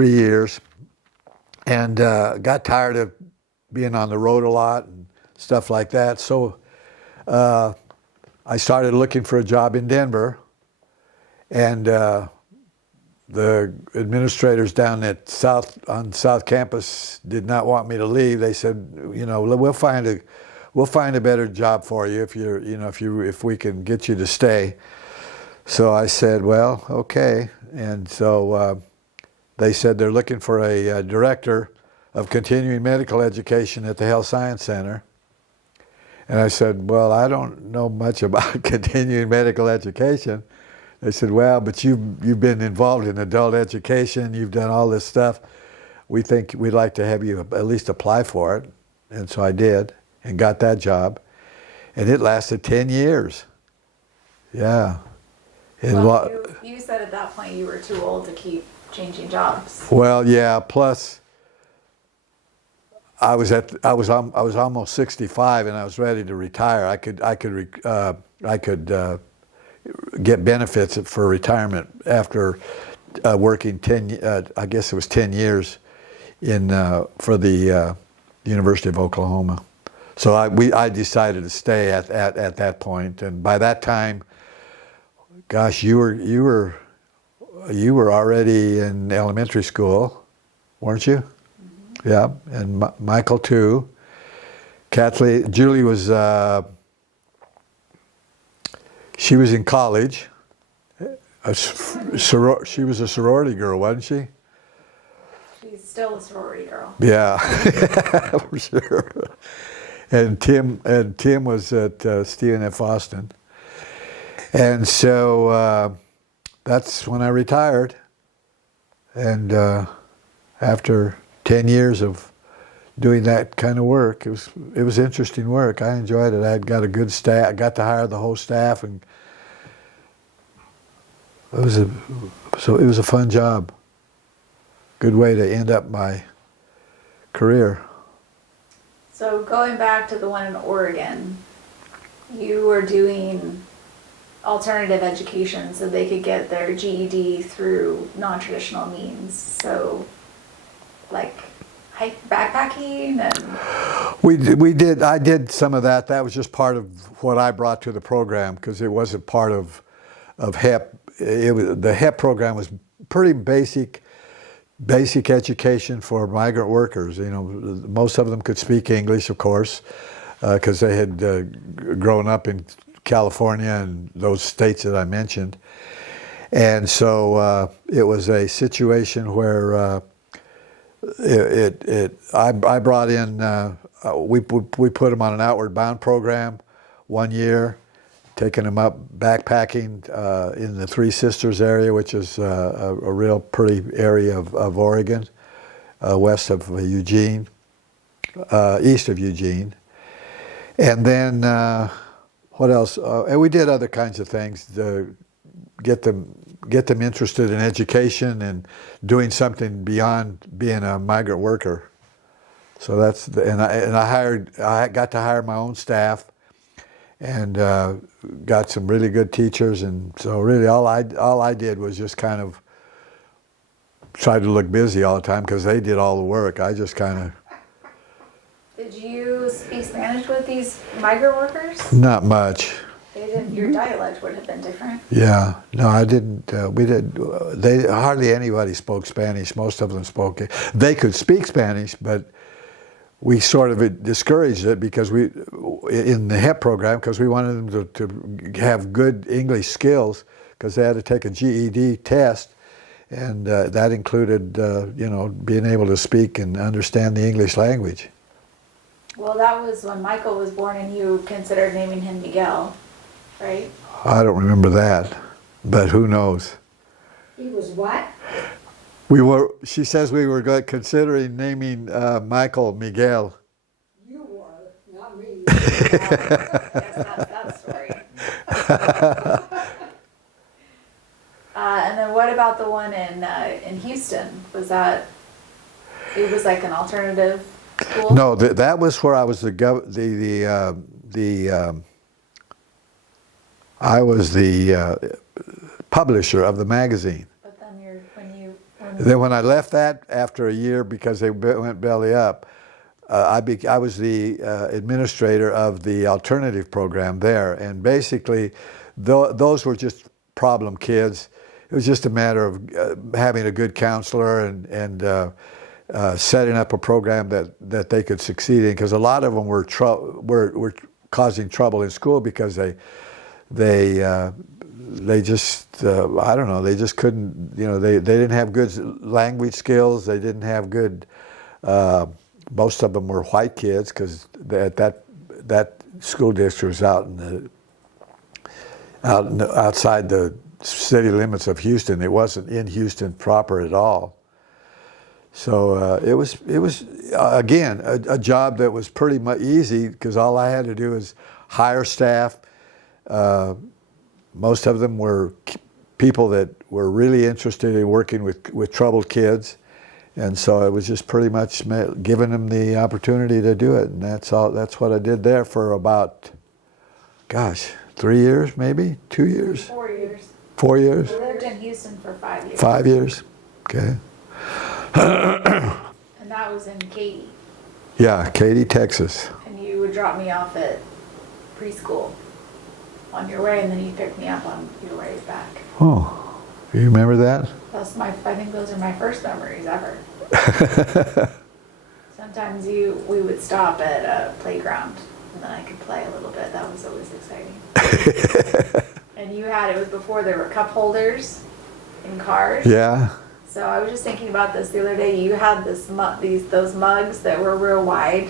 3 years, and got tired of being on the road a lot and stuff like that. So I started looking for a job in Denver, and the administrators down at South Campus did not want me to leave. They said, we'll find a better job for you if we can get you to stay. So I said, well, okay. And so they said they're looking for a director of continuing medical education at the Health Science Center. And I said, well, I don't know much about continuing medical education. They said, well, but you've been involved in adult education, you've done all this stuff. We think we'd like to have you at least apply for it. And so I did and got that job. And it lasted 10 years. Yeah. Well, you said at that point you were too old to keep changing jobs. Well, yeah, plus I was almost 65 and I was ready to retire. I could get benefits for retirement after working 10 years for the University of Oklahoma. So I decided to stay at that point, and by that time, gosh, you were already in elementary school, weren't you? Mm-hmm. Yeah, and Michael too. Julie was. She was in college. She was a sorority girl, wasn't she? She's still a sorority girl. Yeah, for sure. And Tim was at STNF Austin. And so that's when I retired. And after 10 years of doing that kind of work, it was interesting work. I enjoyed it. I had got a good staff. I got to hire the whole staff, and it was a fun job. Good way to end up my career. So going back to the one in Oregon, you were doing alternative education so they could get their GED through non-traditional means. So, like backpacking and we did. I did some of that. That was just part of what I brought to the program because it wasn't part of HEP. The HEP program was pretty basic education for migrant workers. Most of them could speak English, of course, because they had grown up in California and those states that I mentioned. And so it was a situation where I brought in, we put them on an outward bound program 1 year, taking them up backpacking in the Three Sisters area, which is a real pretty area of Oregon, west of Eugene, east of Eugene. And then what else? And we did other kinds of things to get them interested in education and doing something beyond being a migrant worker. So I got to hire my own staff and got some really good teachers, and so really all I did was just kind of try to look busy all the time because they did all the work. I just kind of. Did you speak Spanish with these migrant workers? Not much. Your dialect would have been different. Yeah, no, I didn't. We did. They hardly anybody spoke Spanish. Most of them spoke. They could speak Spanish, but we sort of discouraged it because in the HEP program, because we wanted them to have good English skills because they had to take a GED test, and that included being able to speak and understand the English language. Well, that was when Michael was born, and you considered naming him Miguel. Right? I don't remember that, but who knows? He was what? She says we were considering naming Michael Miguel. You were, not me. Yes, that's story. And then what about the one in Houston? Was that? It was like an alternative school. No, that was where I was I was the publisher of the magazine. But then when Then when I left that after a year because they went belly up, I was the administrator of the alternative program there, and basically those were just problem kids. It was just a matter of having a good counselor and setting up a program that they could succeed in, because a lot of them were causing trouble in school because they just I don't know, they just couldn't, they didn't have good language skills. They didn't have good. Most of them were white kids because that school district was outside the city limits of Houston. It wasn't in Houston proper at all. So it was again a job that was pretty much easy because all I had to do was hire staff. Most of them were people that were really interested in working with troubled kids. And so it was just pretty much giving them the opportunity to do it. And that's what I did there for about, 3 years, maybe 2 years. 4 years. 4 years. I lived in Houston for 5 years. 5 years. Okay. And that was in Katy. Yeah, Katy, Texas. And you would drop me off at preschool on your way, and then you picked me up on your way back. Oh, you remember that? I think those are my first memories ever. Sometimes we would stop at a playground, and then I could play a little bit. That was always exciting. And it was before there were cup holders in cars. Yeah. So I was just thinking about this the other day. You had those mugs that were real wide,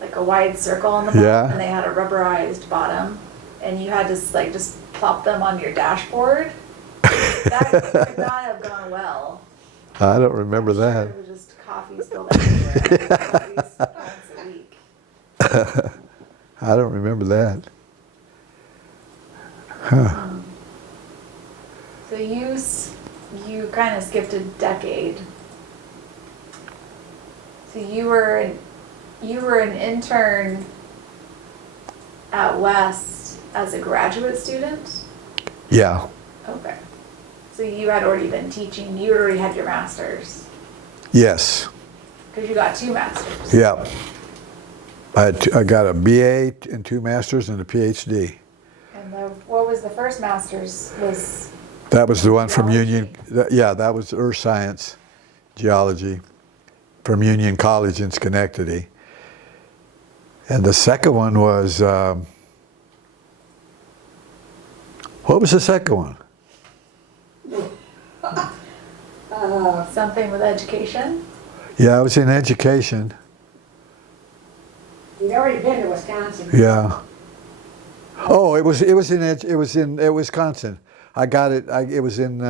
like a wide circle on the bottom, Yeah. and they had a rubberized bottom, and you had to just plop them on your dashboard. That could not have gone well. I don't remember that. It was just coffee spilled everywhere. At least once a week. I don't remember that. Huh. So you kind of skipped a decade. So you were an intern at West as a graduate student? Yeah. Okay. So you had already been teaching. You already had your master's. Yes. Because you got 2 masters. Yeah. I got a BA and 2 masters and a PhD. And what was the first master's? That was the one from Geology. Union. That was Earth Science, Geology, from Union College in Schenectady. And the second one was, what was the second one? Something with education? Yeah, I was in education. You'd already been to Wisconsin. Yeah. Oh, it was in Wisconsin. I got it. It was in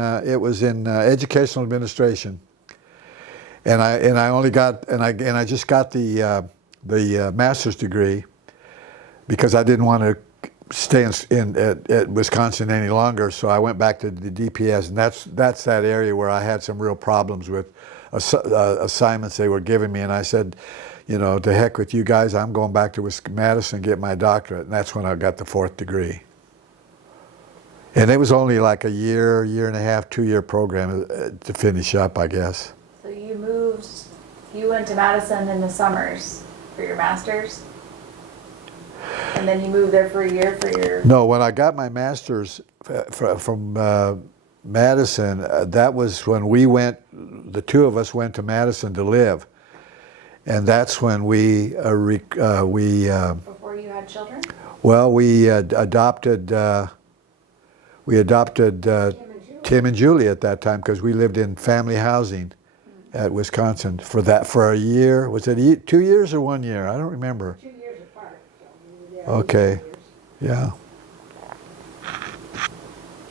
educational administration. And I just got the master's degree because I didn't want to stay at Wisconsin any longer. So I went back to the DPS, and that's that area where I had some real problems with assignments they were giving me. And I said, to heck with you guys, I'm going back to Madison and get my doctorate. And that's when I got the 4th degree. And it was only like a year and a half, 2-year program to finish up, I guess. So you went to Madison in the summers for your master's? And then you moved there for a year for your... No, when I got my master's from Madison, that was when the 2 of us went to Madison to live. And that's when we Before you had children? well, we adopted Tim and Julie at that time because we lived in family housing at Wisconsin for a year. Was it 2 years or 1 year? I don't remember. 2 years apart. So yeah, Okay. 2 years. Yeah.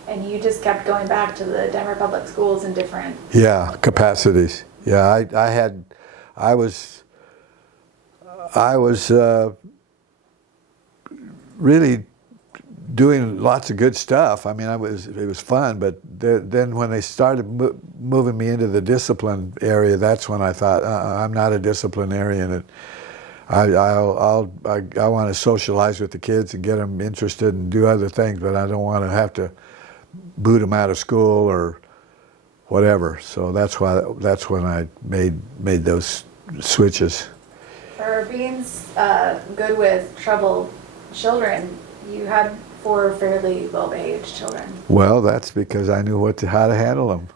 And you just kept going back to the Denver Public Schools in different... Yeah, capacities. Yeah, I was really doing lots of good stuff. I mean, it was fun, but then when they started moving me into the discipline area, that's when I thought, I'm not a disciplinarian. And I want to socialize with the kids and get them interested and do other things, but I don't want to have to boot them out of school or whatever. So that's when I made those switches. For being good with troubled children, you had 4 fairly well-behaved children. Well, that's because I knew how to handle them.